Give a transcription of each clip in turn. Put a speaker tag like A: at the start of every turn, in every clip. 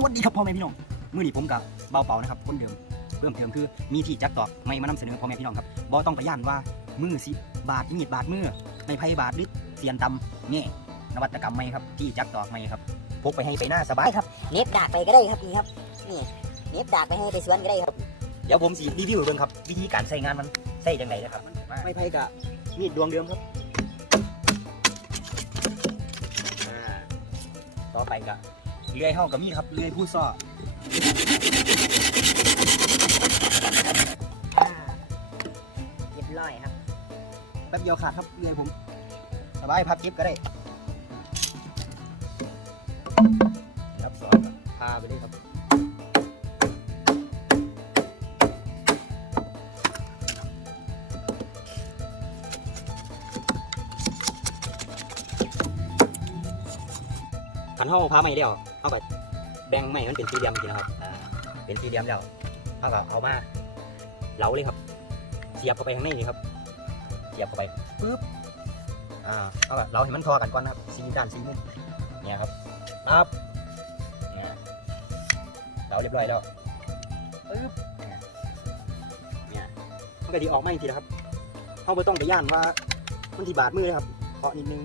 A: สวัสดีครับพ่อแม่พี่น้องมื้อนี้ผมกับเบาเป่านะครับคนเดิมเพิ่มเติมคือมีที่จักตอกไม่มานำเสนอพ่อแม่พี่น้องครับบ่ต้องไปย่านว่ามือสิบาดมีดบาดมือไม่ไพ่บาดหรือเสียนตำแง่นวัตกรรมใหม่ครับที่จักตอกใหม่ครับพกไปให้ไปหน้าสบายครับ
B: เน็บดากไปก็ได้ครับนี่ครับนี่เน็บดากไปให้ไปสวนก็ได้ครับ
A: เดี๋ยวผมสิรีวิวเบิ่งครับ วิธีการใช้งานมันใช้จังไดนะครับไม่ไพ่กับมีดดวงเดิมครับอ่าต่อไปก็ เลื่อยเฮากับมีดครับเลื่อยผู้ซ้อ
B: อ่าเรียบร้อยครับ
A: แป๊บเดียวขาดครับเลื่อยผมสบายพับเก็บก็ได้ครับสอนพาไปเลยครับขันห้องพาไม่เดียว เอาไปแบ่งไม่มันเป็นสี่เหลี่ยมจริงนะครับอ่าเป็นสี่เหลี่ยมแล้วเอาก็เอามาเหลาเลยครับ เสียบเข้าไปข้างในนี่ครับ เสียบเข้าไปปึ๊บอ่าเอาแบบเราให้มันทอกันก่อนนะครับสีด้านสีมุมเนี่ยครับปั๊บเนี่ยเราเรียบร้อยแล้วปึ๊บเนี่ยเนี่ยมันก็ดีออกมาอีกทีนะครับเขาไม่ต้องไปย่านว่ามันที่บาดมือเลยครับเคาะนิดนึง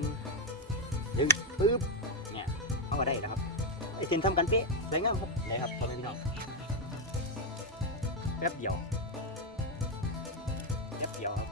A: ดึงปึ๊บ ไอเซนทำกันเป๊ะสวยงามครับเลยครับพ่อแม่พี่น้องแป๊บเดียวแป๊บเดียวครับ